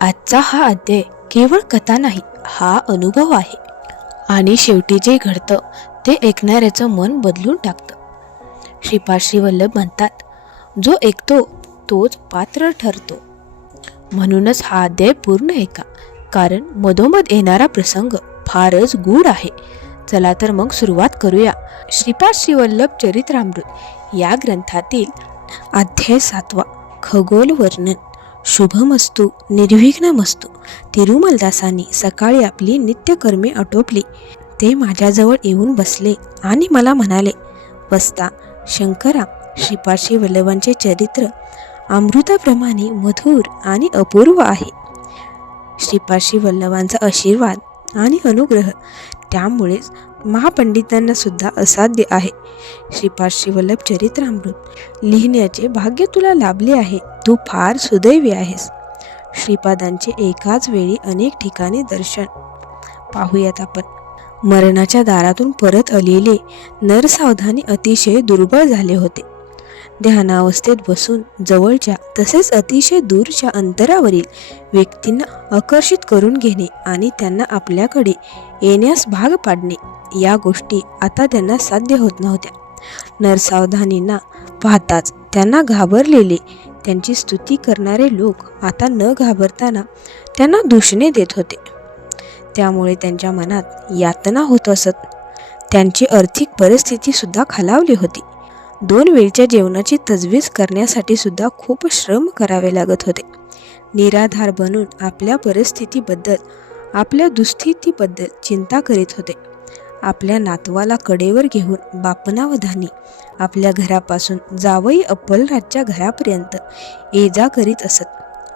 आजचा हा अध्याय केवळ कथा नाही, हा अनुभव आहे. आणि शेवटी जे घडतं ते ऐकणाऱ्याचं मन बदलून टाकतं. श्रीपाद श्रीवल्लभ म्हणतात, जो ऐकतो तोच पात्र ठरतो. म्हणूनच हा अध्याय पूर्ण ऐका, कारण मधोमध येणारा प्रसंग फारच गूढ आहे. चला तर मग सुरुवात करूया. श्रीपाद श्रीवल्लभ चरित्रामृत या ग्रंथातील अध्याय 7 खगोल वर्णन. शुभमस्तू निर्विघ्नमस्तू. तिरुमलदासांनी सकाळी आपली नित्यकर्मे आटोपली. ते माझ्याजवळ येऊन बसले आणि मला म्हणाले, वस्ता शंकरा, श्रीपाद श्रीवल्लभांचे चरित्र अमृताप्रमाणे मधुर आणि अपूर्व आहे. श्रीपाद श्रीवल्लभांचा आशीर्वाद आणि अनुग्रह त्यामुळेच महापंडितांना सुद्धा असाध्य आहे. श्रीपाद श्रीवल्लभ चरित्रामृत लिहिण्याचे भाग्य तुला लाभले आहे. तू फार सुदैवी आहेस. श्रीपादांचे एकाच वेळी अनेक ठिकाणी दर्शन. पाहूयात आपण. मरणाच्या दारातून परत आलेले नरसावधानी अतिशय दुर्बळ झाले होते. ध्यानावस्थेत बसून जवळच्या तसेच अतिशय दूरच्या अंतरावरील व्यक्तींना आकर्षित करून घेणे आणि त्यांना आपल्याकडे येण्यास भाग पाडणे, या गोष्टी आता त्यांना साध्य होत नव्हत्या. नरसावधानींना पाहताच त्यांना घाबरलेले त्यांची स्तुती करणारे लोक आता न घाबरताना त्यांना दूषणे देत होते. त्यामुळे त्यांच्या मनात यातना होत असत. त्यांची आर्थिक परिस्थिती सुद्धा खालावली होती. 2 वेळच्या जेवणाची तजवीज करण्यासाठी सुद्धा खूप श्रम करावे लागत होते. निराधार बनून आपल्या परिस्थितीबद्दल, आपल्या दुस्थितीबद्दल चिंता करीत होते. आपल्या नातवाला कडेवर घेऊन बापनावधानी आपल्या घरापासून जावई अप्पलराजच्या घरापर्यंत ये जा करीत असत.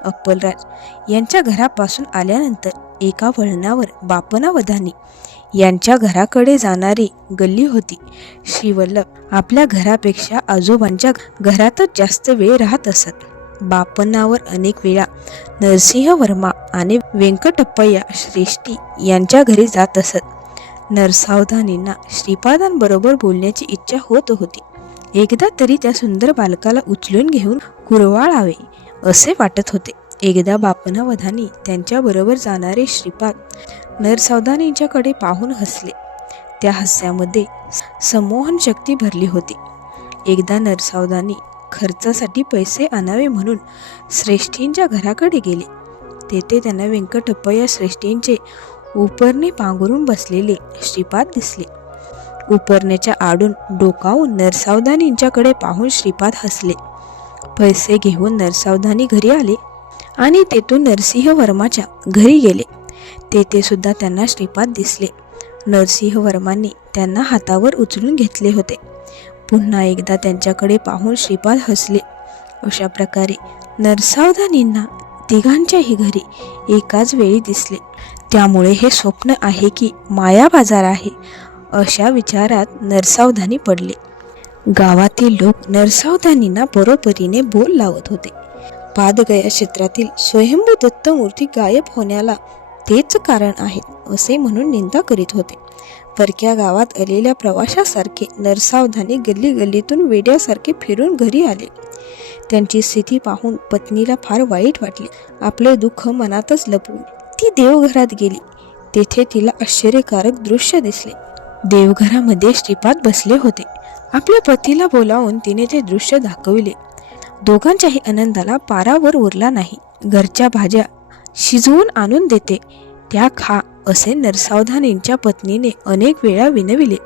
अप्पलराज यांच्या घरापासून आल्यानंतर एका वळणावर बापनावधानी यांच्या घराकडे जाणारी गल्ली होती. श्रीवल्लभ आपल्या घरापेक्षा आजोबांच्या घरातच जास्त वेळ राहत असत. बापनावर अनेक वेळा नरसिंहवर्मा आणि व्यंकटप्पय्या श्रेष्ठी यांच्या घरी जात असत. नरसावधानींना श्रीपादांबरोबर बोलण्याची इच्छा होत होती. एकदा तरी त्या सुंदर बालकाला उचलून घेऊन कुरवाळावे असे वाटत होते. एकदा बापनावधानी त्यांच्याबरोबर जाणारे श्रीपाद नरसावधानींच्याकडे पाहून हसले. त्या हास्यामध्ये संमोहन शक्ती भरली होती. एकदा नरसावधानी खर्चासाठी पैसे आणावे म्हणून श्रेष्ठींच्या घराकडे गेले. तेथे त्यांना व्यंकटप्पय्या श्रेष्ठींचे उपरणे पांघरून बसलेले श्रीपाद दिसले. उपरण्याच्या आडून डोकावून नरसावधानींच्याकडे पाहून श्रीपाद हसले. पैसे घेऊन नरसावधानी घरी आले आणि तेथून नरसिंहवर्माच्या घरी गेले. तेथे सुद्धा त्यांना श्रीपाद दिसले. नरसिंहवर्मांनी त्यांना हातावर उचलून घेतले होते. पुन्हा एकदा त्यांच्याकडे पाहून श्रीपाद हसले. अशा प्रकारे नरसावधानींना तिघांच्याही घरी एकाच वेळी दिसले. त्यामुळे हे स्वप्न आहे की मायाबाजार आहे, अशा विचारात नरसावधानी पडले. गावातील लोक नरसावधानींना बरोबरीने बोल लावत होते. पादगया क्षेत्रातील स्वयंभू दत्तमूर्ती गायब होण्याला तेच कारण आहेत असे म्हणून निंदा करीत होते. परक्या गावात आलेल्या प्रवाशासारखे नरसावधानी गल्ली गल्लीतून वेड्यासारखे फिरून घरी आले. त्यांची स्थिती पाहून पत्नीला फार वाईट वाटले. आपले दुःख मनातच लपवून ती देवघरात गेली. तेथे तिला आश्चर्यकारक दृश्य दिसले. देवघरामध्ये श्रीपाद बसले होते. आपल्या पतीला बोलावून तिने ते दृश्य दाखविले. दोघांच्याही आनंदाला पारावर उरला नाही. घरच्या भाज्या शिजवून आणून देते, त्या खा असे नरसावधानींच्या पत्नीने अनेक वेळा विनविले,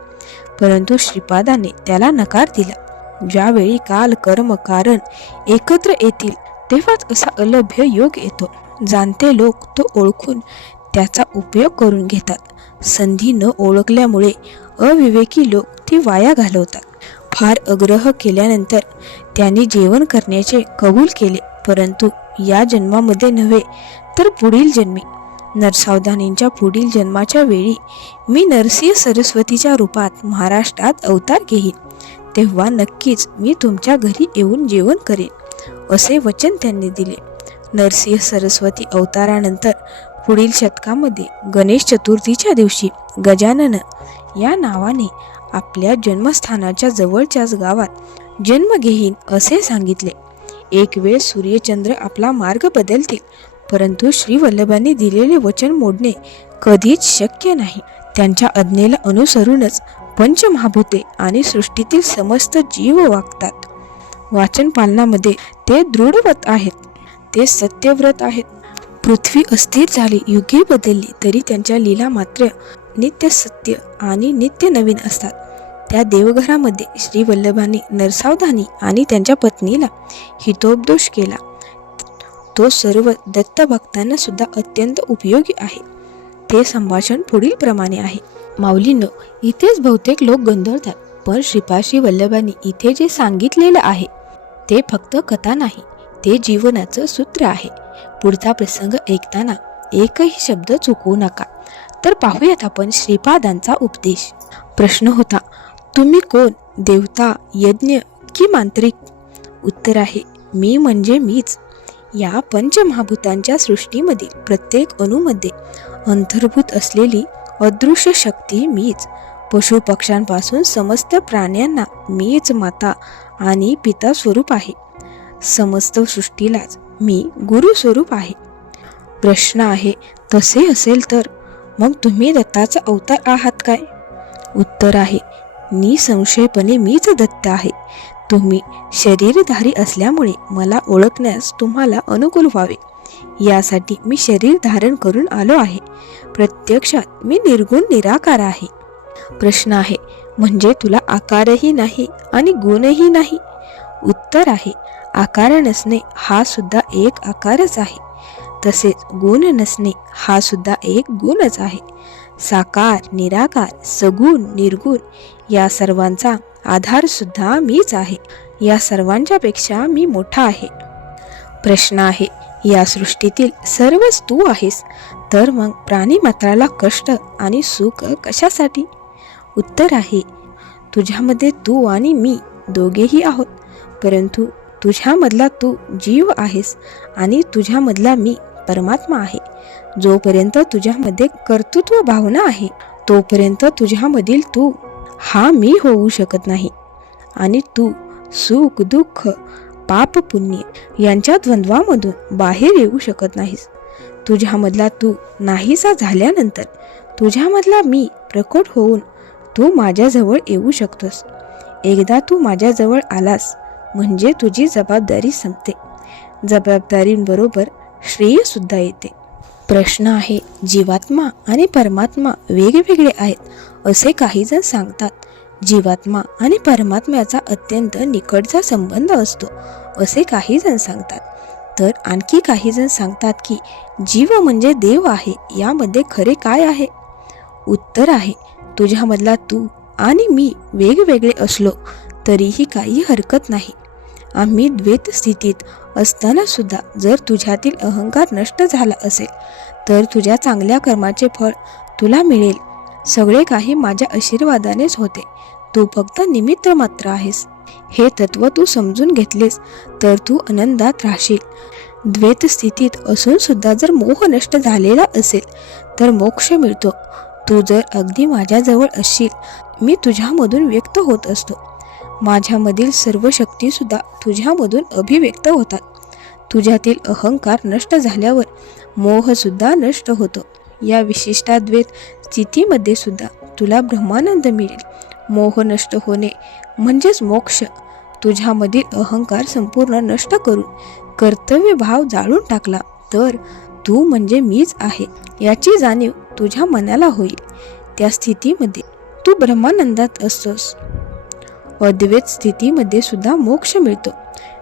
परंतु श्रीपादाने त्याला नकार दिला. ज्यावेळी काल कर्म कारण एकत्र येतील तेव्हाच असा अलभ्य योग येतो. जाणते लोक तो ओळखून त्याचा उपयोग करून घेतात. संधी न ओळखल्यामुळे अविवेकी लोक ती वाया घालवतात. फार आग्रह केल्यानंतर त्यांनी जेवण करण्याचे कबूल केले, परंतु या जन्मामध्ये नव्हे तर पुढील जन्मी. नरसावधानींच्या पुढील जन्माच्या वेळी मी नरसिंह सरस्वतीच्या रूपात महाराष्ट्रात अवतार घेईन. तेव्हा नक्कीच मी तुमच्या घरी येऊन जेवण करेन असे वचन त्यांनी दिले. नरसिंह सरस्वती अवतारानंतर पुढील शतकामध्ये गणेश चतुर्थीच्या दिवशी गजानन या नावाने आपल्या जन्मस्थानाच्या जवळच्याच गावात जन्म घेईन असे सांगितले. एक वेळ सूर्यचंद्र आपला मार्ग बदलतील, परंतु श्रीवल्लभांनी दिलेले वचन मोडणे कधीच शक्य नाही. त्यांच्या आज्ञेला अनुसरूनच पंचमहाभूते आणि सृष्टीतील समस्त जीव वागतात. वाचन पालनामध्ये ते दृढव्रत आहेत, ते सत्यव्रत आहेत. पृथ्वी अस्थिर झाली, युगे बदलली, तरी त्यांच्या लीला मात्र नित्य सत्य आणि नित्य नवीन असतात. त्या देवघरामध्ये श्रीवल्लभांनी नरसावधानी आणि त्यांच्या पत्नीला हितोपदेश केला. तो सर्व दत्तभक्तांना सुद्धा अत्यंत उपयोगी आहे. ते संभाषण पुढील प्रमाणे आहे. माऊलींनो, इथेच बहुतेक लोक गोंधळतात, पण श्री वल्लभांनी इथे जे सांगितलेलं आहे ते फक्त कथा नाही, ते जीवनाचं सूत्र आहे. पुढचा प्रसंग ऐकताना एकही शब्द चुकवू नका. तर पाहूयात आपण श्रीपादांचा उपदेश. प्रश्न होता, तुम्ही कोण, देवता, यज्ञ की मांत्रिक? उत्तर आहे, मी म्हणजे मीच. या पंचमहाभूतांच्या सृष्टीमधील प्रत्येक अणूमध्ये अंतर्भूत असलेली अदृश्य शक्ती मीच. पशुपक्ष्यांपासून समस्त प्राण्यांना मीच माता आणि पिता स्वरूप आहे. समस्त सृष्टीलाच मी गुरु स्वरूप आहे. प्रश्न आहे, तसे असेल तर मग तुम्ही दत्ताचा अवतार आहात काय? उत्तर आहे, निसंशयपणे मीच दत्त आहे. तुम्ही शरीरधारी असल्यामुळे मला ओळखण्यास तुम्हाला अनुकूल व्हावे यासाठी मी शरीर धारण करून आलो आहे. प्रत्यक्षात मी निर्गुण निराकार आहे. प्रश्न आहे, म्हणजे तुला आकारही नाही आणि गुणही नाही? उत्तर आहे, आकार नसणे हा सुद्धा एक आकारच आहे, तसेच गुण नसणे हा सुद्धा एक गुणच आहे. साकार, निराकार, सगुण, निर्गुण या सर्वांचा आधार सुद्धा मीच आहे. या सर्वांच्या पेक्षा मी मोठा आहे. प्रश्न आहे, या सृष्टीतील सर्वच तू आहेस, तर मग प्राणीमात्राला कष्ट आणि सुख कशासाठी? उत्तर आहे, तुझ्यामध्ये तू आणि मी दोघेही आहोत, परंतु तुझ्यामधला तू जीव आहेस आणि तुझ्यामधला मी परमात्मा आहे. जोपर्यंत तुझ्यामध्ये कर्तृत्व भावना आहे तोपर्यंत तुझ्यामधील तू हा मी होऊ शकत नाही आणि तू सुख दुःख पाप पुण्य यांच्या द्वंद्वामधून बाहेर येऊ शकत नाहीस. तुझ्यामधला तू नाहीसा झाल्यानंतर तुझ्यामधला मी प्रकट होऊन तू माझ्याजवळ येऊ शकतोस. एकदा तू माझ्याजवळ आलास म्हणजे तुझी जबाबदारी संपते. जबाबदारींबरोबर श्रेय सुद्धा येते. प्रश्न आहे, जीवात्मा आणि परमात्मा वेगवेगळे आहेत असे काही जण सांगतात. जीवात्मा आणि परमात्म्याचा अत्यंत निकटचा संबंध असतो असे काही जण सांगतात. तर आणखी काही जण सांगतात की जीव म्हणजे देव आहे. यामध्ये खरे काय आहे? उत्तर आहे, तुझ्यामधला तू आणि मी वेगवेगळे असलो तरीही काही हरकत नाही. आम्ही द्वैत स्थितीत असताना सुद्धा जर तुझ्यातील अहंकार नष्ट झाला असेल तर तुझ्या चांगल्या कर्माचे फळ तुला मिळेल. सगळे काही माझ्या आशीर्वादानेच होते. तू फक्त निमित्त मात्र आहेस. हे तत्व तू समजून घेतलेस तर तू आनंदात राहशील. द्वैत स्थितीत असून सुद्धा जर मोह नष्ट झालेला असेल तर मोक्ष मिळतो. तू जर अगदी माझ्याजवळ असशील, मी तुझ्यामधून व्यक्त होत असतो. माझ्यामधील सर्व शक्ती सुद्धा तुझ्यामधून अभिव्यक्त होतात. तुझ्यातील अहंकार नष्ट झाल्यावर मोह सुद्धा नष्ट होतो. या विशिष्टाद्वैत स्थितीमध्ये सुद्धा तुला ब्रह्मानंद मिळेल. मोह नष्ट होणे म्हणजेच मोक्ष. तुझ्यामधील अहंकार संपूर्ण नष्ट करून कर्तव्य भाव जाळून टाकला तर तू म्हणजे मीच आहे याची जाणीव तुझ्या मनाला होईल. त्या स्थितीमध्ये तू ब्रह्मानंदात असतोस. अद्वैत स्थितीमध्ये सुद्धा मोक्ष मिळतो.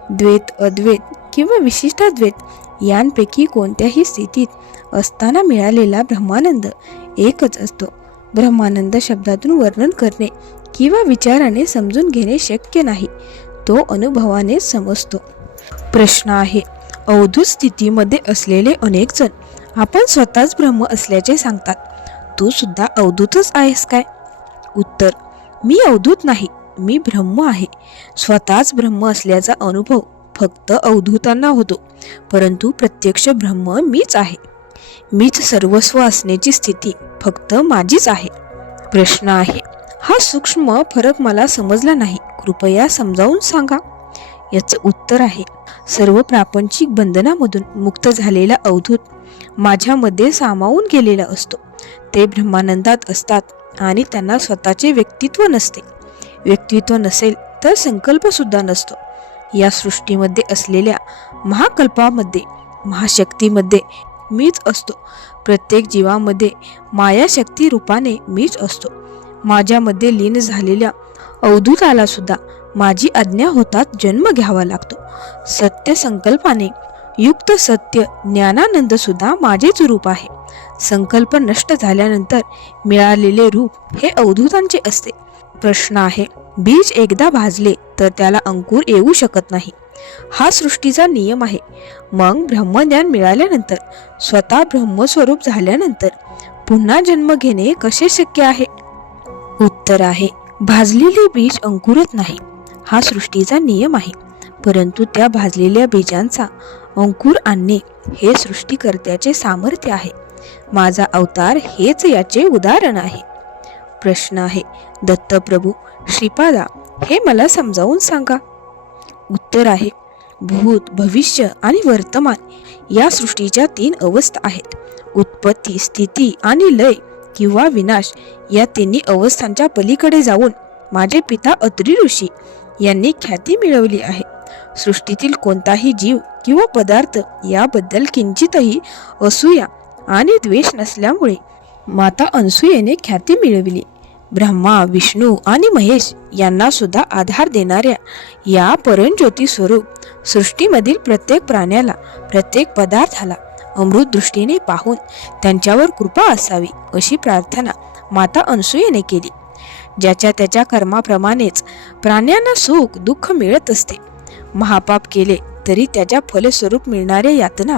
द्वैत, अद्वैत किंवा विशिष्टाद्वैत यांपैकी कोणत्याही स्थितीत असताना मिळालेला ब्रह्मानंद एकच असतो. ब्रह्मानंद शब्दातून वर्णन करणे किंवा विचाराने समजून घेणे शक्य नाही. तो अनुभवाने समजतो. प्रश्न आहे, अवधूत स्थितीमध्ये असलेले अनेक जण आपण स्वतःच ब्रह्म असल्याचे सांगतात. तू सुद्धा अवधूतच आहेस काय? उत्तर, मी अवधूत नाही, मी ब्रह्म आहे. स्वतःच ब्रह्म असल्याचा अनुभव फक्त अवधूतांना होतो, परंतु प्रत्यक्ष ब्रह्म मीच आहे. मीच सर्वस्व असण्याची स्थिती फक्त माझीच आहे. प्रश्न आहे, हा सूक्ष्म फरक मला समजला नाही, कृपया समजावून सांगा. याचं उत्तर आहे, सर्व प्रापंचिक बंधनामधून मुक्त झालेला अवधूत माझ्यामध्ये सामावून गेलेला असतो. ते ब्रह्मानंदात असतात आणि त्यांना स्वतःचे व्यक्तित्व नसते. व्यक्तित्व नसेल तर संकल्प सुद्धा नसतो. या सृष्टीमध्ये असलेल्या महाकल्पामध्ये, महाशक्तीमध्ये मीच असतो. प्रत्येक जीवामध्ये मायाशक्ती रूपाने मीच असतो. माझ्यामध्ये लीन झालेल्या अवधूताला सुद्धा माझी आज्ञा होतात जन्म घ्यावा लागतो. सत्य संकल्पाने युक्त सत्य ज्ञानानंद सुद्धा माझेच रूप आहे. संकल्प नष्ट झाल्यानंतर मिळालेले रूप हे अवधूतांचे असते. प्रश्न आहे, बीज एकदा भाजले तर त्याला अंकुर येऊ शकत नाही, हा सृष्टीचा नियम आहे. मग ब्रह्मज्ञान मिळाल्यानंतर, स्वतः ब्रह्मस्वरूप झाल्यानंतर पुन्हा जन्म घेणे कसे शक्य आहे? उत्तर आहे, भाजलेले बीज अंकुरत नाही, हा सृष्टीचा नियम आहे. परंतु त्या भाजलेल्या बीजांचा अंकुर आणणे हे सृष्टीकर्त्याचे सामर्थ्य आहे. माझा अवतार हेच याचे उदाहरण आहे. प्रश्न आहे, दत्तप्रभू श्रीपादा हे मला समजावून सांगा. उत्तर आहे, भूत, भविष्य आणि वर्तमान या सृष्टीच्या 3 अवस्था आहेत. उत्पत्ती, स्थिती आणि लय किंवा विनाश या तिन्ही अवस्थांच्या पलीकडे जाऊन माझे पिता अत्री ऋषी यांनी ख्याती मिळवली आहे. सृष्टीतील कोणताही जीव किंवा पदार्थ याबद्दल किंचितही असूया आणि द्वेष नसल्यामुळे माता अनसूयेने ख्याती मिळवली. ब्रह्मा, विष्णू आणि महेश यांना सुद्धा आधार देणाऱ्या या परमज्योती स्वरूप सृष्टीमधील प्रत्येक प्राण्याला, प्रत्येक पदार्थाला अमृत दृष्टीने पाहून त्यांच्यावर कृपा असावी अशी प्रार्थना माता अनसूयेने केली. ज्याच्या त्याच्या कर्माप्रमाणेच प्राण्यांना सुख दुःख मिळत असते. महापाप केले तरी त्याच्या फलस्वरूप मिळणाऱ्या यातना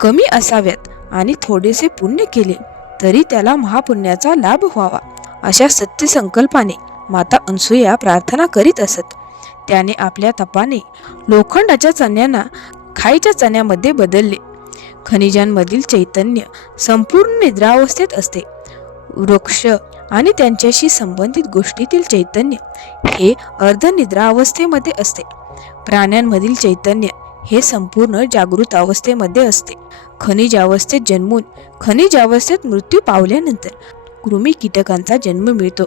कमी असाव्यात आणि थोडेसे पुण्य केले तरी त्याला महापुण्याचा लाभ व्हावा, अशा सत्य संकल्पाने माता अनसूया प्रार्थना करीत असत. त्याने आपल्या तपाने लोखंडाच्या चण्यांना खाईच्या चण्यामध्ये बदलले. खनिजांमधील चैतन्य संपूर्ण निद्रावस्थेत असते. वृक्ष आणि त्यांच्याशी संबंधित गोष्टीतील चैतन्य हे अर्धनिद्रावस्थेमध्ये असते. प्राण्यांमधील चैतन्य हे संपूर्ण जागृत अवस्थेमध्ये असते. खनिज अवस्थेत जन्मून खनिज अवस्थेत मृत्यू पावल्यानंतर कृमी कीटकांचा जन्म मिळतो.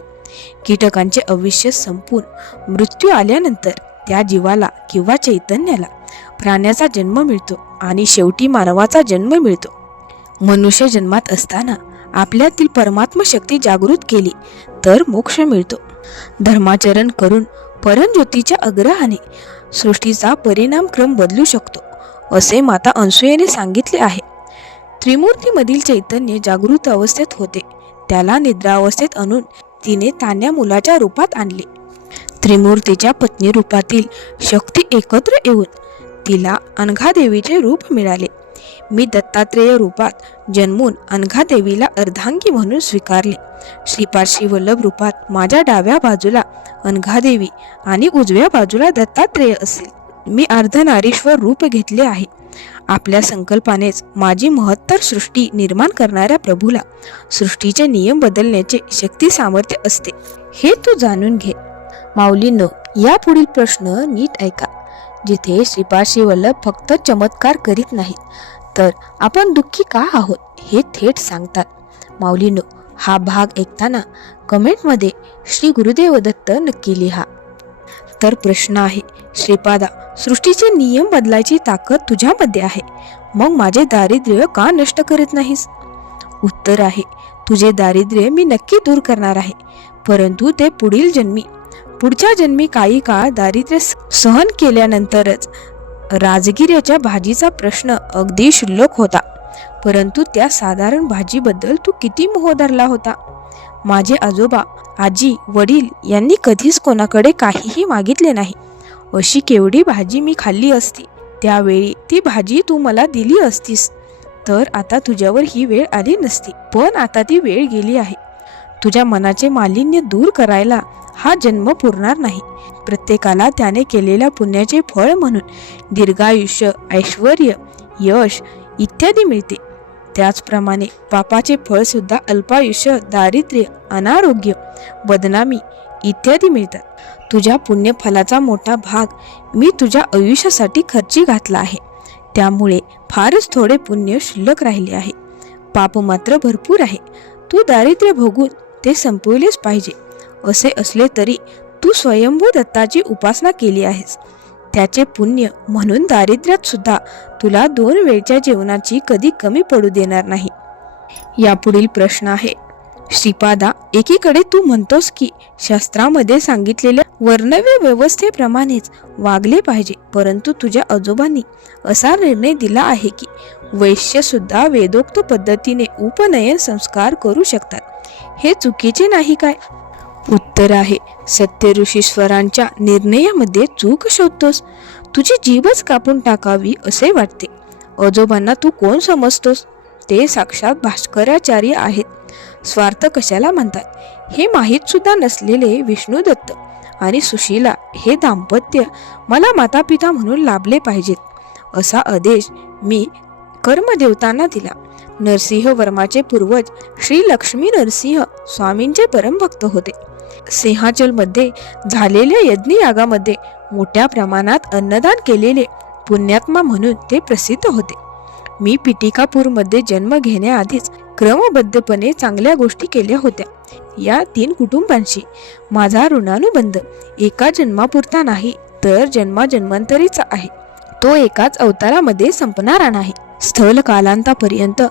कीटकांचे आयुष्य संपून मृत्यू आल्यानंतर त्या जीवाला किंवा चैतन्याला प्राण्याचा जन्म मिळतो आणि शेवटी मानवाचा जन्म मिळतो. मनुष्य जन्मात असताना आपल्यातील परमात्म शक्ती जागृत केली तर मोक्ष मिळतो. धर्माचरण करून परमज्योतीच्या आग्रहाने सृष्टीचा परिणामक्रम बदलू शकतो, असे माता अनसूयेने सांगितले आहे. त्रिमूर्तीमधील चैतन्य जागृत अवस्थेत होते. त्याला निद्रावस्थेत आणून तिने तान्या मुलाच्या रूपात आणले. त्रिमूर्तीच्या पत्नी रूपातील शक्ती एकत्र येऊन तिला अनघादेवीचे रूप मिळाले. मी दत्तात्रेय रूपात जन्मून अनघादेवीला अर्धांगी म्हणून स्वीकारले. श्रीपाद श्रीवल्लभ रूपात माझ्या डाव्या बाजूला अनघादेवी आणि उजव्या बाजूला दत्तात्रेय असेल. मी अर्धनारीश्वर रूप घेतले आहे. आपल्या संकल्पानेच माझी महत्तर सृष्टी निर्माण करणाऱ्या प्रभूला सृष्टीचे नियम बदलण्याचे शक्ती सामर्थ्य असते, हे तू जाणून घे. माऊलींनो, या पुढील प्रश्न नीट ऐका. जिथे श्रीपाद श्रीवल्लभ फक्त चमत्कार करीत नाहीत, तर आपण दुःखी का आहोत हे थेट सांगतात. माऊलींनो, हा भाग ऐकताना कमेंटमध्ये श्री गुरुदेव दत्त नक्की लिहा. तर प्रश्न आहे, श्रीपादा, सृष्टीचे नियम बदलायची ताकद तुझ्यामध्ये आहे, मग माझे दारिद्र्य का नष्ट करत नाहीस? उत्तर आहे, तुझे दारिद्र्य मी नक्की दूर करणार आहे, परंतु ते पुढच्या जन्मी काही काळ दारिद्र्य सहन केल्यानंतरच. राजगिऱ्याच्या भाजीचा प्रश्न अगदी क्षुल्लक होता, परंतु त्या साधारण भाजीबद्दल तू किती मोह धरला होता. माझे आजोबा, आजी, वडील यांनी कधीच कोणाकडे काहीही मागितले नाही. अशी केवढी भाजी मी खाल्ली असती. त्यावेळी ती भाजी तू मला दिली असतीस तर आता तुझ्यावर ही वेळ आली नसती. पण आता ती वेळ गेली आहे. तुझ्या मनाचे मालिन्य दूर करायला हा जन्म पुरणार नाही. प्रत्येकाला त्याने केलेल्या पुण्याचे फळ म्हणून दीर्घायुष्य, ऐश्वर्य, यश इत्यादी मिळते. त्याचप्रमाणे पापाचे फळ सुद्धा अल्पायुष्य, दारिद्र्य, अनारोग्य, बदनामी इत्यादी मिळतात. तुझ्या पुण्यफलाचा मोठा भाग मी तुझ्या आयुष्यासाठी खर्ची घातला आहे. त्यामुळे फारच थोडे पुण्य शिल्लक राहिले आहे. पाप मात्र भरपूर आहे. तू दारिद्र्य भोगून ते संपविलेच पाहिजे. असे असले तरी तू स्वयंभू दत्ताची उपासना केली आहेस. त्याचे पुण्य म्हणून दारिद्र्यात सुद्धा तुला 2 वेळच्या जेवणाची कधी कमी पडू देणार नाही. यापुढील प्रश्न आहे. श्रीपादा, एकीकडे तू म्हणतोस की शास्त्रामध्ये सांगितलेल्या वर्णव्य व्यवस्थेप्रमाणेच वागले पाहिजे, परंतु तुझ्या आजोबांनी असा निर्णय दिला आहे की वैश्य सुद्धा वेदोक्त पद्धतीने उपनयन संस्कार करू शकतात. हे चुकीचे नाही काय? उत्तर आहे, सत्य ऋषीश्वरांच्या निर्णयामध्ये चूक शोधतोस. तुझी जीभच कापून टाकावी असे वाटते. आजोबांना तू कोण समजतोस? ते साक्षात भास्कराचार्य आहेत. स्वार्थ कशाला म्हणतात हे माहीत सुद्धा नसलेले विष्णुदत्त आणि सुशीला हे दाम्पत्य मला मातापिता म्हणून लाभले पाहिजेत, असा आदेश मी कर्मदेवतांना दिला. नरसिंह वर्माचे पूर्वज श्री लक्ष्मी नरसिंह स्वामींचे परमभक्त होते. सिंहाचलमध्ये झालेल्या यज्ञयागामध्ये मोठ्या प्रमाणात अन्नदान केलेले पुण्यात्मा म्हणून ते प्रसिद्ध होते. मी पिटिकापूरमध्ये जन्म घेण्याआधीच क्रमबद्धपणे चांगल्या गोष्टी केल्या होत्या. या 3 कुटुंबांशी माझा ऋणानुबंध एका जन्मापुरता नाही, तर जन्माजन्मांतरीचा आहे. तो एकाच अवतारामध्ये संपणारा नाही. स्थल कालांतापर्यंत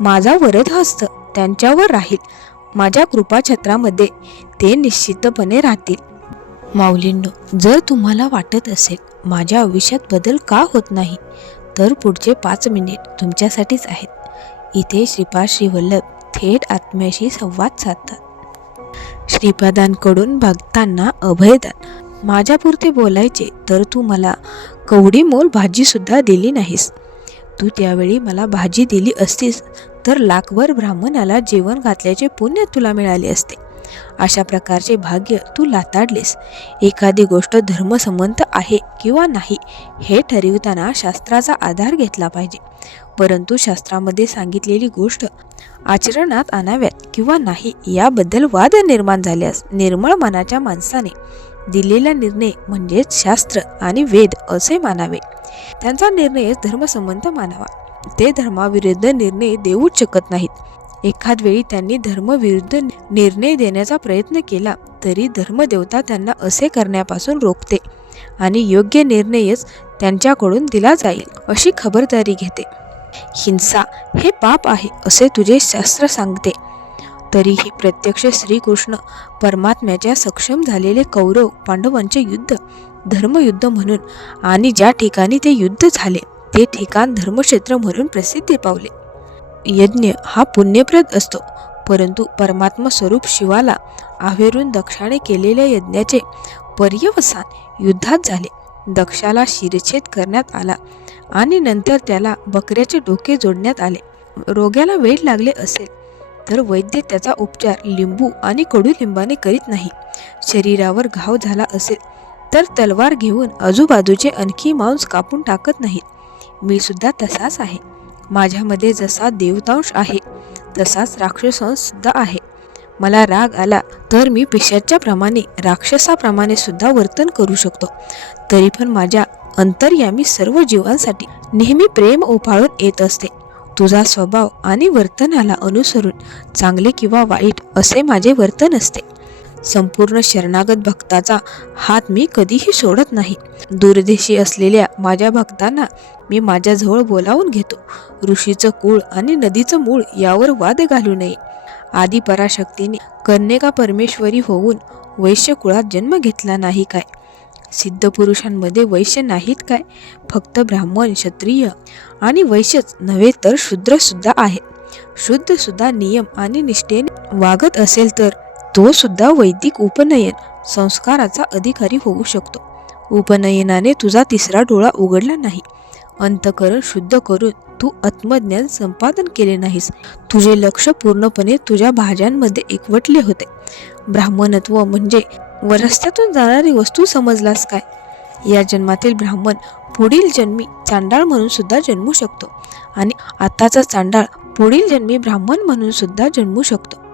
माझा वरदहस्त त्यांच्यावर राहील. माझ्या कृपाछत्रामध्ये ते निश्चितपणे राहतील. माऊलींनो, जर तुम्हाला वाटत असेल माझ्या आयुष्यात बदल का होत नाही, तर पुढचे 5 मिनिट तुमच्यासाठीच आहेत. इथे श्रीपाद श्रीवल्लभ थेट आत्म्याशी संवाद साधतात. श्रीपादांकडून भक्तांना अभयदान. माझ्यापुरते बोलायचे तर तू मला कवडी मोल भाजी सुद्धा दिली नाहीस. तू त्यावेळी मला भाजी दिली असतीस तर लाखभर ब्राह्मणाला जेवण घातल्याचे पुण्य तुला मिळाले असते. अशा प्रकारचे भाग्य तू लाताडलेस. एखादी गोष्ट धर्मसंमत आहे किंवा नाही हे ठरविताना शास्त्राचा आधार घेतला पाहिजे. परंतु शास्त्रामध्ये सांगितलेली गोष्ट आचरणात आणाव्यात किंवा नाही याबद्दल वाद निर्माण झाल्यास निर्मळ मनाच्या माणसाने दिलेला निर्णय म्हणजेच शास्त्र आणि वेद असे मानावे. त्यांचा निर्णयच धर्मसंमत मानावा. ते धर्माविरुद्ध निर्णय देऊच शकत नाहीत. एखाद वेळी त्यांनी धर्मविरुद्ध निर्णय देण्याचा प्रयत्न केला तरी धर्मदेवता त्यांना असे करण्यापासून रोखते आणि योग्य निर्णयच त्यांच्याकडून दिला जाईल अशी खबरदारी घेते. हिंसा हे पाप आहे असे तुझे शास्त्र सांगते. तरीही प्रत्यक्ष श्रीकृष्ण परमात्म्याच्या सक्षम झालेले कौरव पांडवांचे युद्ध धर्मयुद्ध म्हणून आणि ज्या ठिकाणी ते युद्ध झाले ते ठिकाण धर्मक्षेत्र म्हणून प्रसिद्धी पावले. यज्ञ हा पुण्यप्रद असतो, परंतु परमात्मा स्वरूप शिवाला आवेरून दक्षाने केलेल्या यज्ञाचे पर्यवसान युद्धात झाले. दक्षाला शिरच्छेद करण्यात आला आणि नंतर त्याला बकऱ्याचे डोके जोडण्यात आले. रोग्याला वेळ लागले असेल तर वैद्य त्याचा उपचार लिंबू आणि कडुलिंबाने करीत नाही. शरीरावर घाव झाला असेल तर तलवार घेऊन आजूबाजूचे आणखी मांस कापून टाकत नाहीत. मी सुद्धा तसाच आहे. माझ्यामध्ये जसा देवतांश आहे तसाच राक्षसांश सुद्धा आहे. मला राग आला तर मी पिशाच्याप्रमाणे राक्षसाप्रमाणे सुद्धा वर्तन करू शकतो. तरी पण माझ्या अंतर्यामी सर्व जीवांसाठी नेहमी प्रेम ओफाळून येत असते. तुझा स्वभाव आणि वर्तनाला अनुसरून चांगले किंवा वाईट असे माझे वर्तन असते. संपूर्ण शरणागत भक्ताचा हात मी कधीही सोडत नाही. दूरदेशी असलेल्या माझ्या भक्तांना मी माझ्याजवळ बोलावून घेतो. ऋषीचं कुळ आणि नदीचं मूळ यावर वाद घालू नये. आदी पराशक्तीने कन्यका परमेश्वरी होऊन वैश्य कुळात जन्म घेतला नाही काय? सिद्ध पुरुषांमध्ये वैश्य नाहीत काय? फक्त ब्राह्मण क्षत्रिय आणि वैश्यच नव्हे तर शूद्र सुद्धा आहे. शुद्ध सुद्धा नियम आणि निष्ठेने वागत असेल तर तो सुद्धा वैदिक उपनयन संस्काराचा अधिकारी होऊ शकतो. उपनयनाने तुझा 3रा डोळा उघडला नाही. अंतःकरण शुद्ध करून तू आत्मज्ञान संपादन केले नाहीस. तुझे लक्ष पूर्णपणे तुझ्या भाज्यांमध्ये एकवटले होते. ब्राह्मणत्व म्हणजे रस्त्यातून जाणारी वस्तू समजलास काय? या जन्मातील ब्राह्मण पुढील जन्मी चांडाळ म्हणून सुद्धा जन्मू शकतो आणि आताचा चांडाळ पुढील जन्मी ब्राह्मण म्हणून सुद्धा जन्मू शकतो.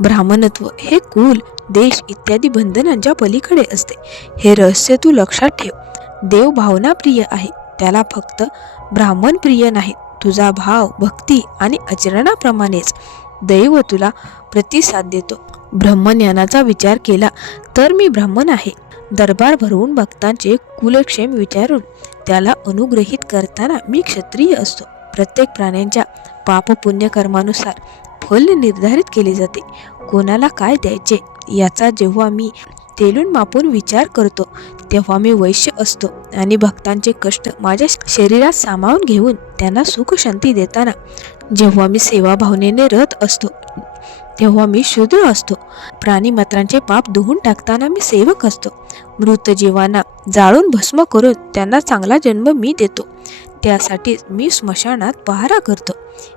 ब्राह्मणत्व हे कुल देश इत्यादी बंधनांच्या पलीकडे असते. हे रहस्य तू लक्षात ठेव. देव भावनाप्रिय आहे, त्याला फक्त ब्राह्मण प्रिय नाही. तुझा भाव, भक्ती आणि आचरणाप्रमाणेच दैव तुला प्रतिसाद देतो. ब्रह्मज्ञानाचा विचार केला तर मी ब्राह्मण आहे. दरबार भरवून भक्तांचे कुलक्षेम विचारून त्याला अनुग्रहित करताना मी क्षत्रिय असतो. प्रत्येक प्राण्यांच्या पाप पुण्य कर्मानुसार फल निर्धारित केले जाते. कोणाला काय द्यायचे याचा जेव्हा मी तेलून मापून विचार करतो तेव्हा मी वैश्य असतो आणि भक्तांचे कष्ट माझ्या शरीरात सामावून घेऊन त्यांना सुख शांती देताना जेव्हा मी सेवा भावनेने रत असतो तेव्हा मी शूद्र असतो. प्राणीमात्रांचे पाप धुवून टाकताना मी सेवक असतो. मृत जीवांना जाळून भस्म करून त्यांना चांगला जन्म मी देतो. त्यासाठीच मी स्मशानात पहारा करतो.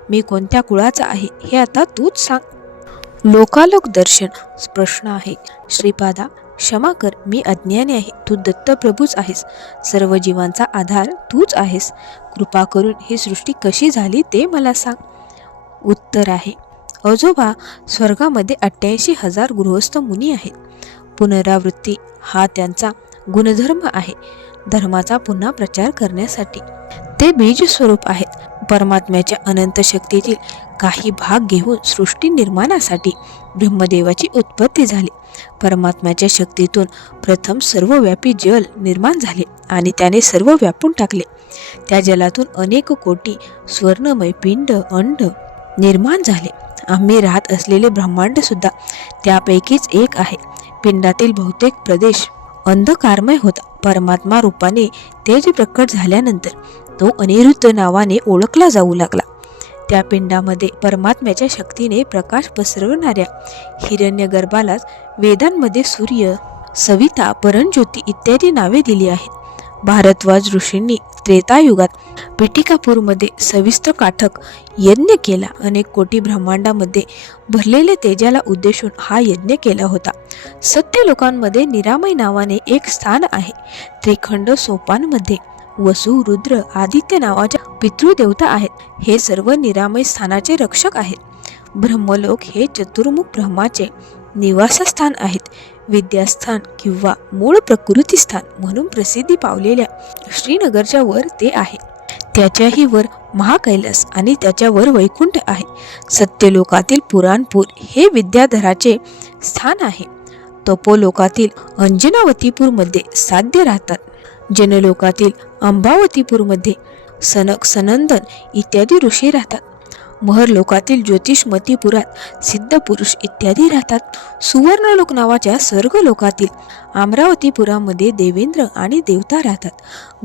मी कोणत्या कुळाचा आहे हे आता तूच सांग. लोकालोक दर्शन. प्रश्न आहे, श्रीपादा क्षमा कर, मी अज्ञानी आहे. तू दत्तप्रभूच आहेस. सर्व जीवांचा आधार तूच आहेस. कृपा करून ही सृष्टी कशी झाली ते मला सांग. उत्तर आहे, अजोबा, स्वर्गामध्ये 88,000 गृहस्थ मुनी आहेत. पुनरावृत्ती हा त्यांचा गुणधर्म आहे. धर्माचा पुन्हा प्रचार करण्यासाठी ते बीज स्वरूप आहेत. परमात्म्याच्या अनंत शक्तीतील काही भाग घेऊन सृष्टी निर्माणासाठी ब्रह्मदेवाची उत्पत्ती झाली. परमात्म्याच्या शक्तीतून प्रथम सर्वव्यापी जल निर्माण झाले आणि त्याने सर्व व्यापून टाकले. त्या जलातून अनेक कोटी स्वर्णमय पिंड अंड निर्माण झाले. आम्ही राहत असलेले ब्रह्मांड सुद्धा त्यापैकीच एक आहे. पिंडातील बहुतेक प्रदेश अंधकारमय होता. परमात्मा रूपाने तेज प्रकट झाल्यानंतर तो अनिरुद्ध नावाने ओळखला जाऊ लागला. त्या पिंडामध्ये परमात्म्याच्या शक्तीने प्रकाश पसरवणाऱ्या हिरण्यगर्भालाच वेदांमध्ये सूर्य, सविता, परणज्योती इत्यादी नावे दिली आहेत. भारद्वाज ऋषींनी त्रेतायुगात पिटिकापूरमध्ये सविस्तर काठक यज्ञ केला. अनेक कोटी ब्रह्मांडामध्ये भरलेल्या तेजाला उद्देशून हा यज्ञ केला होता. सत्य लोकांमध्ये निरामय नावाने एक स्थान आहे. त्रिखंड सोपानमध्ये वसु, रुद्र, आदित्य नावाच्या पितृदेवता आहेत. हे सर्व निरामय स्थानाचे रक्षक आहेत. ब्रह्मलोक हे चतुर्मुख ब्रह्माचे निवासस्थान आहेत. विद्यास्थान किंवा मूळ प्रकृती स्थान म्हणून प्रसिद्धी पावलेल्या श्रीनगरच्या वर ते आहे. त्याच्याही वर महाकैलास आणि त्याच्यावर वैकुंठ आहे. सत्यलोकातील पुराणपूर हे विद्याधराचे स्थान आहे. तपोलोकातील अंजनावतीपूरमध्ये साध्य राहतात. जनलोकातील अंबावतीपूरमध्ये सनक, सनंदन इत्यादी ऋषी राहतात. महरलोकातील ज्योतिषमतीपुरात सिद्धपुरुष इत्यादी राहतात. सुवर्णलोक नावाच्या स्वर्गलोकातील अमरावतीपुरामध्ये देवेंद्र आणि देवता राहतात.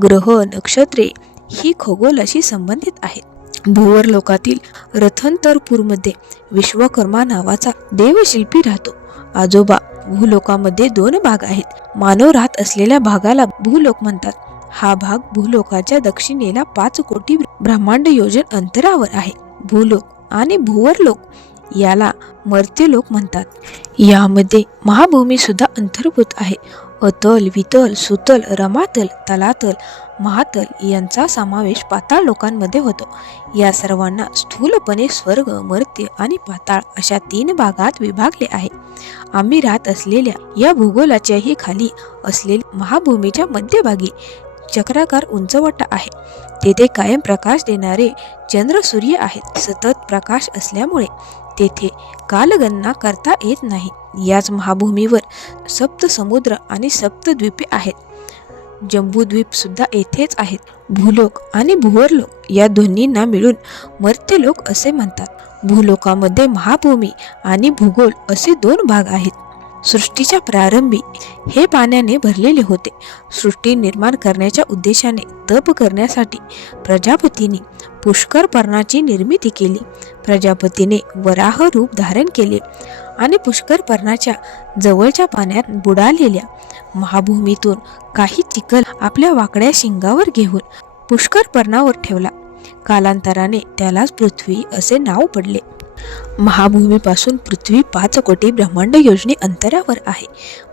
ग्रह, नक्षत्रे ही खगोलाशी संबंधित आहेत. भुवरलोकातील रथंतरपूरमध्ये विश्वकर्मा नावाचा देवशिल्पी राहतो. आजोबा, भूलोकामध्ये 2 भाग आहेत. मानव राहत असलेल्या भागाला भूलोक म्हणतात. हा भाग भूलोकाच्या दक्षिणेला 5 कोटी ब्रह्मांड योजन अंतरावर आहे. भूलोक आणि भुवरलोक याला मर्त्यलोक म्हणतात. यामध्ये महाभूमी सुद्धा अंतर्भूत आहे. अतल, वितल, सुतल, रमातल, तलातल, महातल यांचा समावेश पाताळ लोकांमध्ये होतो. या सर्वांना स्थूलपणे स्वर्ग, मर्त्य आणि पाताळ अशा 3 भागात विभागले आहे. आम्ही राहत असलेल्या या भूगोलाच्याही खाली असलेल्या महाभूमीच्या मध्यभागी चक्राकार उंचवटा आहे. तेथे कायम प्रकाश देणारे चंद्र, सूर्य आहेत. सतत प्रकाश असल्यामुळे तेथे कालगणना करता येत नाही. याच महाभूमीवर 7 समुद्र आणि 7 द्वीपे आहेत. जम्बूद्वीप सुद्धा येथेच आहेत. भूलोक आणि भुवरलोक या दोन्हींना मिळून मर्त्यलोक असे म्हणतात. भूलोकामध्ये महाभूमी आणि भूगोल असे 2 भाग आहेत. सृष्टीच्या प्रारंभी हे पाण्याने भरलेले होते. सृष्टी निर्माण करण्याच्या उद्देशाने तप करण्यासाठी प्रजापतीने पुष्कर पर्णाची निर्मिती केली. प्रजापतीने वराह रूप धारण केले आणि पुष्कर पर्णाच्या जवळच्या पाण्यात बुडालेल्या महाभूमीतून काही चिखल आपल्या वाकड्या शिंगावर घेऊन पुष्कर पर्णावर ठेवला. कालांतराने त्यालाच पृथ्वी असे नाव पडले. महाभूमीपासून पृथ्वी 5 कोटी ब्रह्मांड योजने अंतरावर आहे.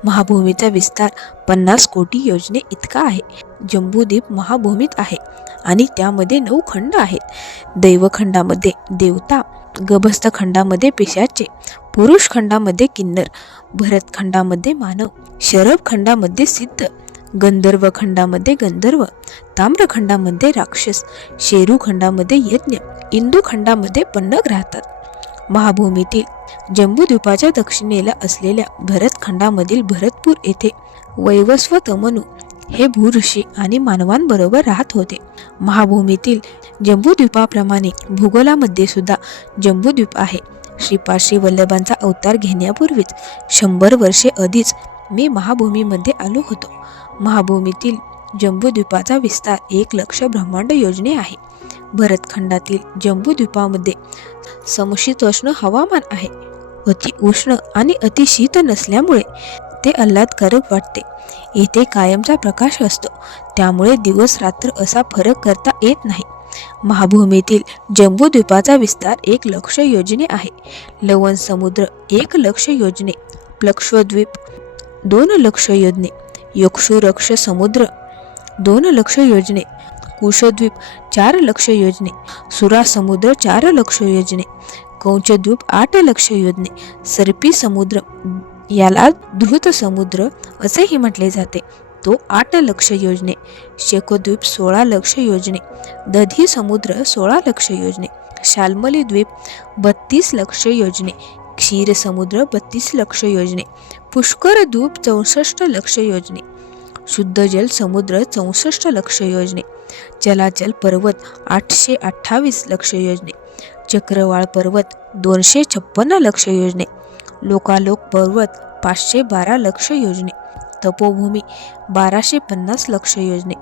महाभूमीचा विस्तार 50 कोटी योजने इतका आहे. जम्बूद्वीप महाभूमीत आहे आणि त्यामध्ये 9 खंड आहेत. दैवखंडामध्ये देवता, गभस्थ खंडामध्ये पिशाचे, पुरुष खंडामध्ये किन्नर, भरत खंडामध्ये मानव, शरभ खंडामध्ये सिद्ध, गंधर्व खंडामध्ये गंधर्व, ताम्रखंडामध्ये राक्षस, शेरू खंडामध्ये यज्ञ, इंदू खंडामध्ये पन्नग राहतात. महाभूमीतील जम्बूद्वीपाच्या दक्षिणेला असलेल्या भरत खंडामधील भरतपूर येथे वैवस्व तमनू हे भूऋषी आणि मानवांबरोबर राहत होते. महाभूमीतील जम्बूद्वीपाप्रमाणे भूगोलामध्ये सुद्धा जम्बूद्वीप आहे. श्रीपाद वल्लभांचा अवतार घेण्यापूर्वीच 100 वर्षे आधीच मी महाभूमीमध्ये आलो होतो. महाभूमीतील जम्बूद्वीपाचा विस्तार 1 लक्ष ब्रह्मांड योजने आहे. भरतखंडातील जम्बूद्वीपामध्ये समशीतोष्ण हवामान आहे. अति उष्ण आणि अति शीत नसल्यामुळे ते आल्हादकारक वाटते. येथे कायमचा प्रकाश असतो, त्यामुळे दिवस रात्र असा फरक करता येत नाही. महाभूमीतील जम्बूद्वीपाचा विस्तार 1 लक्ष योजने आहे. लवण समुद्र 1 लक्ष योजने, प्लक्षद्वीप 2 लक्ष योजने, यक्षुरक्ष समुद्र 2 लक्ष योजने, कुशद्वीप 4 लक्ष योजने, सुरा समुद्र 4 लक्ष योजने, कौंचद्वीप 8 लक्ष योजने, सर्पी समुद्र, याला धृत समुद्र असेही म्हटले जाते, तो 8 लक्ष योजने, शेकोद्वीप 16 लक्ष योजने, दधी समुद्र 16 लक्ष योजने, शाल्मली द्वीप 32 लक्ष योजने, क्षीर समुद्र 32 लक्ष योजने, पुष्कर द्वीप 64 लक्ष योजने, शुद्ध जल समुद्र 64 लक्ष योजने, चलाचल पर्वत 828 लक्ष योजने, चक्रवाळ पर्वत 256 लक्ष योजने, लोकालोक पर्वत 512 लक्ष योजने, तपोभूमी 1250 लक्ष योजने.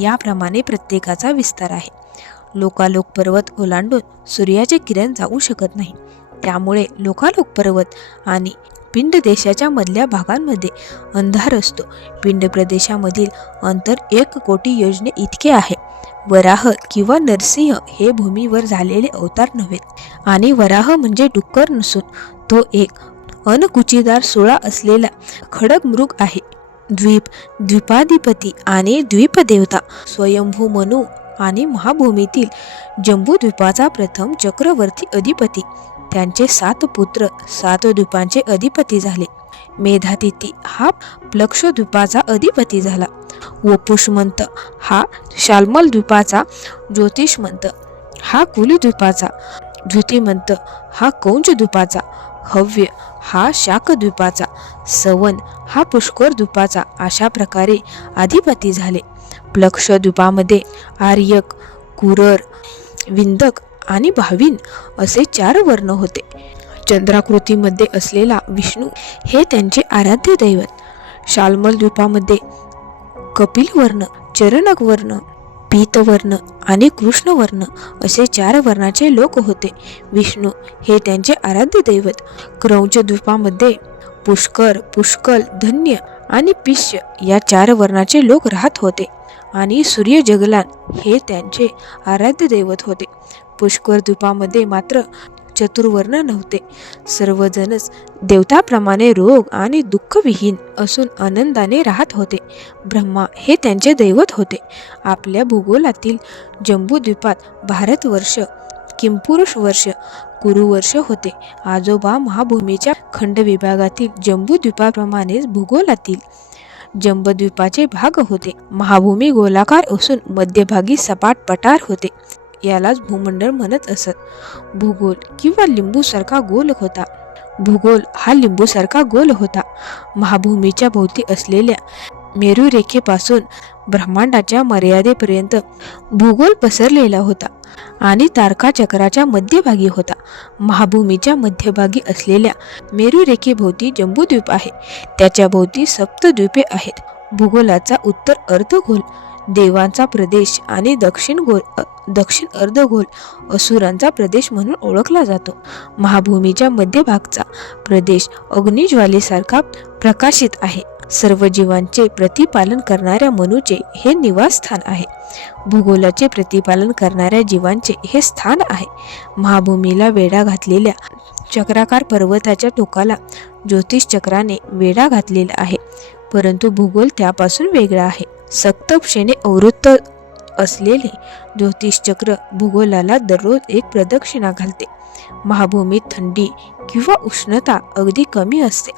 याप्रमाणे प्रत्येकाचा विस्तार आहे. लोकालोक पर्वत ओलांडून सूर्याचे किरण जाऊ शकत नाही, त्यामुळे लोकालोक पर्वत आणि पिंड देशाच्या मधल्या भागांमध्ये अंधार असतो. पिंड प्रदेशामधील अंतर 1 कोटी योजने इतके आहे. वराह किंवा नरसिंह हे भूमीवर झालेले अवतार नव्हे, आणि वराह म्हणजे डुक्कर नसून तो एक अनकुचीदार सुळा असलेला खडक मृग आहे. द्वीप, द्वीपाधिपती आणि द्वीपदेवता स्वयंभू मनू आणि महाभूमीतील जम्बूद्वीपाचा प्रथम चक्रवर्ती अधिपती. त्यांचे 7 पुत्र 7 द्वीपांचे अधिपती झाले. मेधातिथी हा प्लक्षद्वीपाचा अधिपती झाला. वपुष्मंत हा शाल्मल द्वीपाचा, ज्योतिष्मंत हा कुलद्वीपाचा, द्युतिमंत हा कौंच द्वीपाचा, हव्य हा शाकद्वीपाचा, सवन हा पुष्कर द्वीपाचा अशा प्रकारे अधिपती झाले. प्लक्षद्वीपामध्ये आर्यक, कुरर, विंदक आणि भाविन असे 4 वर्ण होते. चंद्राकृतीमध्ये असलेला विष्णू हे त्यांचे आराध्य दैवत. शाल्मल द्वीपामध्ये कपिलवर्ण, चरणकवर्ण, पीतवर्ण आणि कृष्णवर्ण असे 4 वर्णाचे लोक होते. विष्णू हे त्यांचे आराध्य दैवत. क्रौंच द्वीपामध्ये पुष्कर, पुष्कल, धन्य आणि पिष्य या 4 वर्णाचे लोक राहत होते, आणि सूर्य जगलान हे त्यांचे आराध्य दैवत होते. पुष्कर द्वीपामध्ये मात्र चतुर्वर्ण नव्हते. सर्वजणच देवताप्रमाणे रोग आणि दुःखविहीन असून आनंदाने राहत होते. ब्रह्मा हे त्यांचे दैवत होते. आपल्या भूगोलातील जम्बूद्वीपात भारतवर्ष, किंपुरुष वर्ष, कुरुवर्ष होते. आजोबा महाभूमीच्या खंडविभागातील जम्बूद्वीपाप्रमाणेच भूगोलातील जम्बूद्वीपाचे भाग होते. महाभूमी गोलाकार असून मध्यभागी सपाट पठार होते. यालाच भूमंडळ म्हणत असत. भूगोल किंवा लिंबूसारखा गोल होता. भूगोल हा लिंबूसारखा गोल होता. महाभूमीच्या भोवती असलेल्या मेरुरेखेपासून ब्रह्मांडाच्या मर्यादेपर्यंत भूगोल पसरलेला होता आणि तारकाचक्राच्या मध्यभागी होता. महाभूमीच्या मध्यभागी असलेल्या मेरुरेखेभोवती जम्बूद्वीप आहे. त्याच्या भोवती सप्तद्वीपे आहेत. भूगोलाचा उत्तर अर्धगोल देवांचा प्रदेश आणि दक्षिण अर्धगोल असुरांचा प्रदेश म्हणून ओळखला जातो. महाभूमीच्या मध्यभागचा प्रदेश अग्निज्वालेसारखा प्रकाशित आहे सर्व जीवांचे प्रतिपालन करणाऱ्या मनूचे हे निवासस्थान आहे. भूगोलाचे प्रतिपालन करणाऱ्या जीवांचे हे स्थान आहे. महाभूमीला वेढा घातलेल्या चक्राकार पर्वताच्या टोकाला ज्योतिष चक्राने वेढा घातलेला आहे, परंतु भूगोल त्यापासून वेगळा आहे. सप्तपक्षेने अवृत्त असलेले ज्योतिष चक्र भूगोलाला दररोज एक प्रदक्षिणा घालते. महाभूमीत थंडी किंवा उष्णता अगदी कमी असते.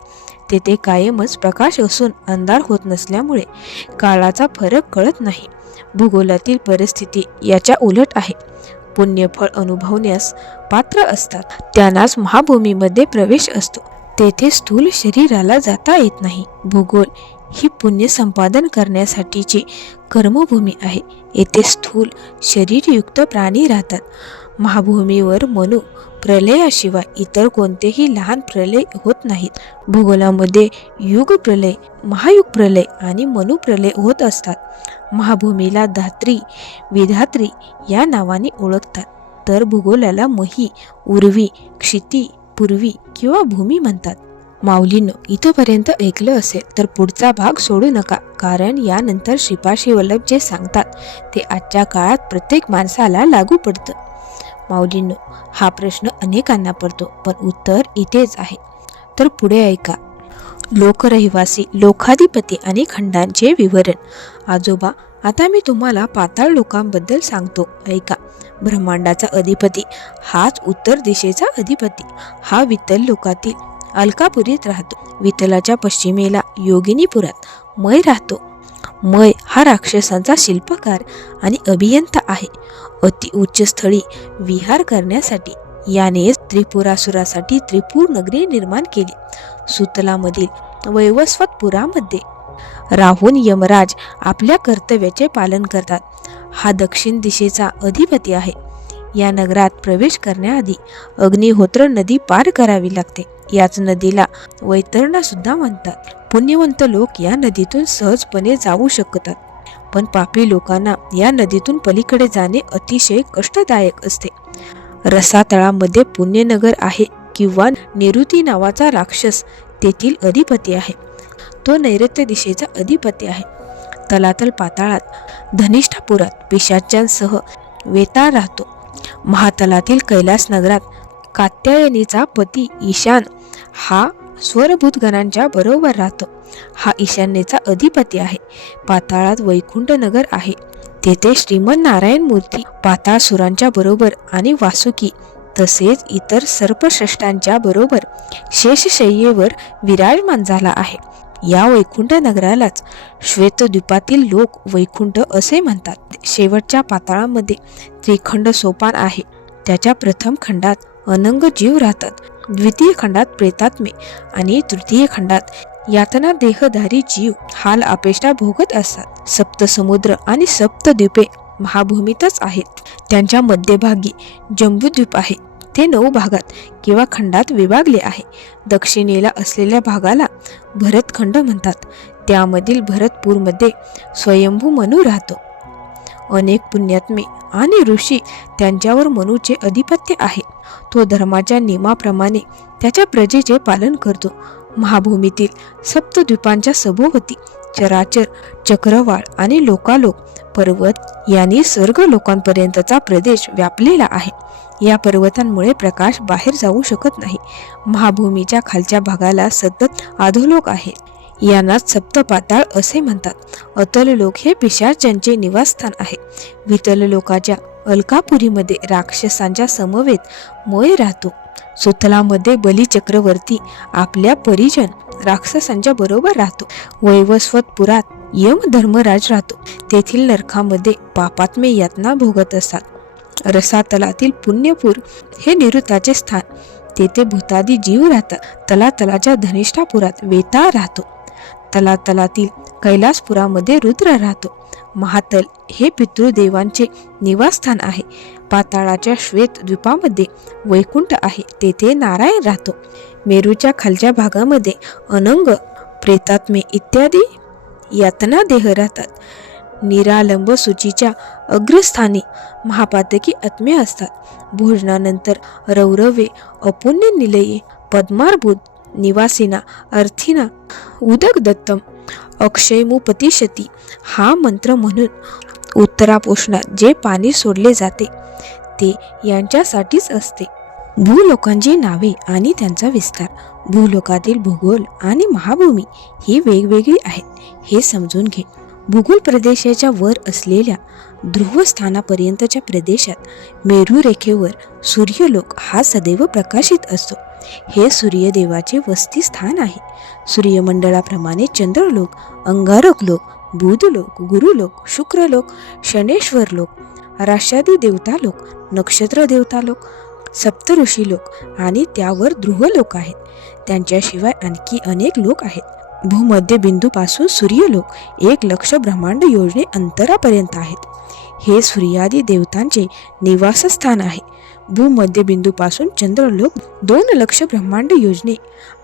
तेथे कायमच प्रकाश असून अंधार होत नसल्यामुळे काळाचा फरक कळत नाही. भूगोलातील परिस्थिती याच्या उलट आहे. पुण्यफळ अनुभवण्यास पात्र असतात त्यांनाच महाभूमीमध्ये प्रवेश असतो. तेथे स्थूल शरीराला जाता येत नाही. भूगोल ही पुण्य संपादन करण्यासाठीची कर्मभूमी आहे. येथे स्थूल शरीरयुक्त प्राणी राहतात. महाभूमीवर मनु प्रलयाशिवाय इतर कोणतेही लहान प्रलय होत नाहीत. भूगोलामध्ये युग प्रलय, महायुग प्रलय आणि मनु प्रलय होत असतात. महाभूमीला धात्री, विधात्री या नावाने ओळखतात, तर भूगोलाला मही, उर्वी, क्षिती, पूर्वी किंवा भूमी म्हणतात. माऊलींनो, इथपर्यंत ऐकलं असेल तर पुढचा भाग सोडू नका, कारण यानंतर श्रीपाद वल्लभ जे सांगतात ते आजच्या काळात प्रत्येक माणसाला लागू पडतं. माऊलींनो, हा प्रश्न अनेकांना पडतो, पण उत्तर इथेच आहे. तर पुढे ऐका. लोकरहिवासी, लोकाधिपती आणि खंडांचे विवरण. आजोबा, आता मी तुम्हाला पाताळ लोकांबद्दल सांगतो, ऐका. ब्रह्मांडाचा अधिपती हाच उत्तर दिशेचा अधिपती. हा विठ्ठल लोकातील अलकापुरीत राहतो. विठ्ठलाच्या पश्चिमेला योगिनीपुरात मय राहतो. मय हा राक्षसांचा शिल्पकार आणि अभियंता आहे. अति उच्च स्थळी विहार करण्यासाठी याने त्रिपुरासुरासाठी त्रिपूर नगरी निर्माण केली. सुतलामधील वैवस्वतपुरामध्ये राहून यमराज आपल्या कर्तव्याचे पालन करतात. हा दक्षिण दिशेचा अधिपती आहे. या नगरात प्रवेश करण्याआधी अग्निहोत्र नदी पार करावी लागते. याच नदीला वैतरणा सुद्धा म्हणतात. पुण्यवंत लोक या नदीतून सहजपणे जाऊ शकतात, पण पापी लोकांना या नदीतून पलीकडे जाणे अतिशय कष्टदायक असते. रसातळामध्ये पुण्यनगर आहे किंवा निरुती नावाचा राक्षस तेथील अधिपती आहे. तो नैऋत्य दिशेचा अधिपती आहे. तलातल पाताळात धनिष्ठापुरात पिशाच्यांसह वेताळ राहतो. महातलातील कैलास नगरात कात्यायनीचा पती ईशान हा स्वरभूत गणांच्या बरोबर राहतो. हा ईशान्येचा अधिपती आहे. पाताळात वैकुंठ नगर आहे. तेथे श्रीमन नारायण मूर्ती पाताळसुरांच्या बरोबर आणि वासुकी तसेच इतर सर्पश्रेष्ठांच्या बरोबर शेषशय्येवर विराजमान झाला आहे. या वैकुंठ नगरालाच श्वेतद्वीपातील लोक वैकुंठ असे म्हणतात. शेवटच्या पाताळामध्ये त्रिखंड सोपान आहे. त्याच्या प्रथम खंडात अनंग जीव राहतात, द्वितीय खंडात प्रेतात्मे आणि तृतीय खंडात यातना देहधारी जीव हाल अपेष्टा भोगत असतात. सप्तसमुद्र आणि सप्तद्वीपे महाभूमीतच आहेत. त्यांच्या मध्यभागी जम्बूद्वीप आहे. ते 9 भागात किंवा खंडात विभागले आहे. दक्षिणेला असलेल्या भागाला भरतखंड म्हणतात. त्यामधील भरतपूरमध्ये स्वयंभू मनू राहतो. अनेक पुण्यात्मे आणि ऋषी त्यांच्यावर मनूचे अधिपत्य आहे. तो धर्माच्या नियमाप्रमाणे त्याच्या प्रजेचे पालन करतो. महाभूमीतील सप्तद्वीपांच्या सभोवती चराचर, चक्रवाळ आणि लोकालोक पर्वत यांनी स्वर्ग लोकांपर्यंतचा प्रदेश व्यापलेला आहे. या पर्वतांमुळे प्रकाश बाहेर जाऊ शकत नाही. महाभूमीच्या खालच्या भागाला सतत अधोलोक आहे. यांनाच सप्तपाताळ असे म्हणतात. अतल लोक हे पिशाच्यांचे निवासस्थान आहे. वितल लोकाच्या अलकापुरीमध्ये राक्षसांच्या समवेत मय राहतो. सुतलामध्ये बली चक्रवर्ती आपल्या परिजन राक्षसांच्या बरोबर राहतो. वैवस्वतपुरात यम धर्मराज राहतो. तेथील नरकामध्ये पापात्मे यातना भोगत असतात. रसातलातील पुण्यपूर हे निरुताचे स्थान. तेथे भूतादी जीव राहतात. तलातलाच्या धनिष्ठापुरात वेताळ राहतो. तलातलातील कैलासपुरामध्ये रुद्र राहतो. महातल हे पितृदेवांचे निवासस्थान आहे. पाताळाच्या श्वेत द्वीपामध्ये वैकुंठ आहे. तेथे नारायण राहतो. मेरूच्या खालच्या भागामध्ये अनंग, प्रेतात्मे इत्यादी यातना देह राहतात. निरालंब सूचीच्या अग्रस्थानी महापातकी आत्मे असतात. भोजनानंतर रौरवे, अपुण्य निलये, पद्मार्बुद, निवासिना, अर्थिना, उदक दत्तम, अक्षयमु पतिशती हा मंत्र म्हणून उत्तरापोषणात जे पाणी सोडले जाते ते यांच्यासाठीच असते. भूलोकांची नावे आणि त्यांचा विस्तार. भूलोकातील भूगोल आणि महाभूमी ही वेगवेगळी आहेत हे समजून घे. भूगोल प्रदेशाच्या वर असलेल्या ध्रुवस्थानापर्यंतच्या प्रदेशात मेरू रेखेवर सूर्यलोक हा सदैव प्रकाशित असतो. हे सूर्यदेवाचे वसतिस्थान आहे. सूर्यमंडळाप्रमाणे चंद्रलोक, अंगारक लोक, बुधलोक, गुरुलोक, शुक्रलोक, शनेश्वर लोक, राष्ट्रादी देवतालोक, नक्षत्र देवतालोक, सप्तऋषी लोक आणि त्यावर ध्रुवलोक आहेत. त्यांच्याशिवाय आणखी अनेक लोक आहेत. भूमध्य बिंदूपासून सूर्यलोक 1,00,000 ब्रह्मांड योजने अंतरापर्यंत आहेत. हे सूर्यादी देवतांचे निवासस्थान आहे. भूमध्य बिंदूपासून चंद्रलोक 2,00,000 ब्रह्मांड योजने,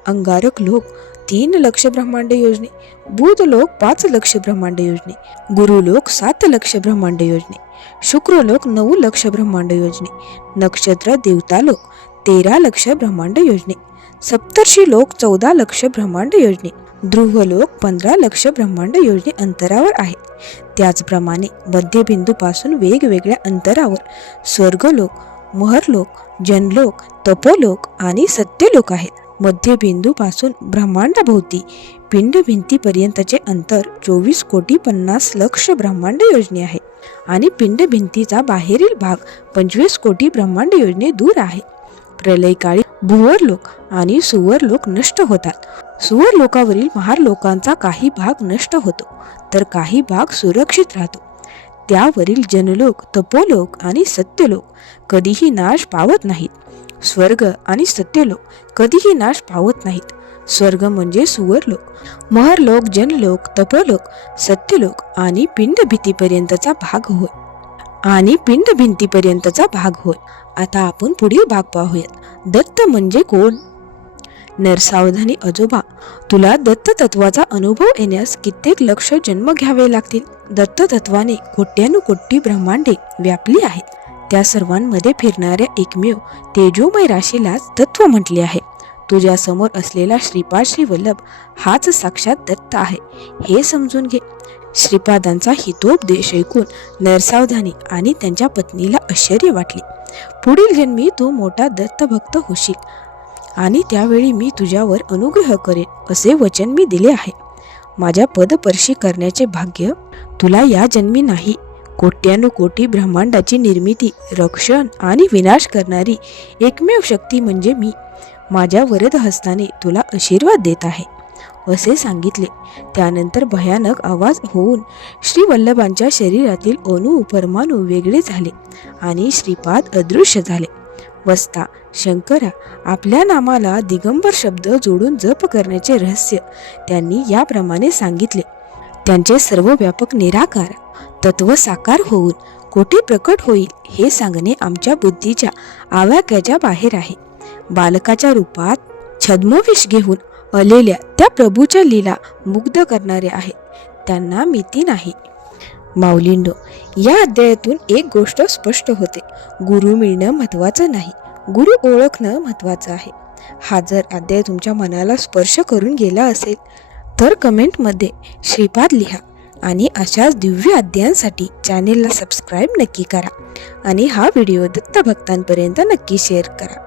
अंगारक लोक 3,00,000 ब्रह्मांड योजने, बुधलोक 5,00,000 ब्रह्मांड योजने, गुरुलोक 7,00,000 ब्रह्मांड योजने, शुक्रलोक 9,00,000 ब्रह्मांड योजने, नक्षत्र देवतालोक 13,00,000 ब्रह्मांड योजने, सप्तर्षी लोक 14,00,000 ब्रह्मांड योजने, ध्रुवलोक 15,00,000 ब्रह्मांड योजने अंतरावर आहेत. त्याचप्रमाणे मध्यबिंदूपासून वेगवेगळ्या अंतरावर स्वर्गलोक, महरलोक, जनलोक, तपोलोक आणि सत्यलोक आहेत. मध्यबिंदूपासून ब्रह्मांडाभोवती पिंडभिंतीपर्यंतचे अंतर 24,50,00,000 ब्रह्मांड योजने आहे आणि पिंडभिंतीचा बाहेरील भाग 25 कोटी ब्रह्मांड योजने दूर आहे. प्रलयकाळी भुवरलोक आणि सुवरलोक नष्ट होतात. सुवरलोकावरील महारलोकांचा काही भाग नष्ट होतो तर काही भाग सुरक्षित राहतो. त्यावरील जनलोक, तपोलोक आणि सत्यलोक कधीही नाश पावत नाहीत. स्वर्ग आणि सत्यलोक कधीही नाश पावत नाहीत. स्वर्ग म्हणजे सुवरलोक, महरलोक, जनलोक, तपोलोक, सत्यलोक आणि पिंडभिंतीपर्यंतचा भाग होय. आता आपण पुढील भाग पाहूयात. दत्त म्हणजे कोण? नरसावधानी आजोबा, तुला दत्त तत्वाचा अनुभव येण्यास कित्येक लक्ष जन्म घ्यावे लागतील. दत्त तत्वाने कोट्यानुकोटी ब्रह्मांडे व्यापली आहेत. त्या सर्वांमध्ये फिरणाऱ्या एकमेव तेजोमय राशीलाच तत्व म्हटले आहे. तुझ्या समोर असलेला श्रीपाद श्रीवल्लभ हाच साक्षात दत्त आहे हे समजून घे. श्रीपादांचा हितोपदेश ऐकून नरसावधानी आणि त्यांच्या पत्नीला आश्चर्य वाटले. पुढील जन्मी तू मोठा दत्त भक्त होशील आणि त्यावेळी मी तुझ्यावर अनुग्रह करेन असे वचन मी दिले आहे. माझ्या पदपर्शी करण्याचे भाग्य तुला या जन्मी नाही. कोट्यानुकोटी ब्रह्मांडाची निर्मिती, रक्षण आणि विनाश करणारी एकमेव शक्ती म्हणजे मी माझ्या वरद हस्ताने तुला आशीर्वाद देत आहे असे सांगितले. त्यानंतर भयानक आवाज होऊन श्रीवल्लभांच्या शरीरातील अणु परमाणु वेगळे झाले आणि श्रीपाद अदृश्य झाले. वस्ता शंकरा, आपल्या नामाला दिगंबर शब्द जोडून जप करण्याचे रहस्य त्यांनी याप्रमाणे सांगितले. त्यांचे सर्वव्यापक निराकार तत्व साकार होऊन कोठे प्रकट होईल हे सांगणे आमच्या बुद्धीच्या आवाक्याच्या बाहेर आहे. बालकाच्या रूपात छद्मविष घेऊन आलेल्या त्या प्रभूच्या लीला मुग्ध करणारे आहेत. त्यांना मिती नाही. माऊलींनो, या अध्यायातून एक गोष्ट स्पष्ट होते. गुरु मिळणं महत्त्वाचं नाही, गुरु ओळखणं महत्त्वाचं आहे. हा जर अध्याय तुमच्या मनाला स्पर्श करून गेला असेल तर कमेंटमध्ये श्रीपाद लिहा आणि अशाच दिव्य अध्यायांसाठी चॅनेलला सबस्क्राईब नक्की करा आणि हा व्हिडिओ दत्त भक्तांपर्यंत नक्की शेअर करा.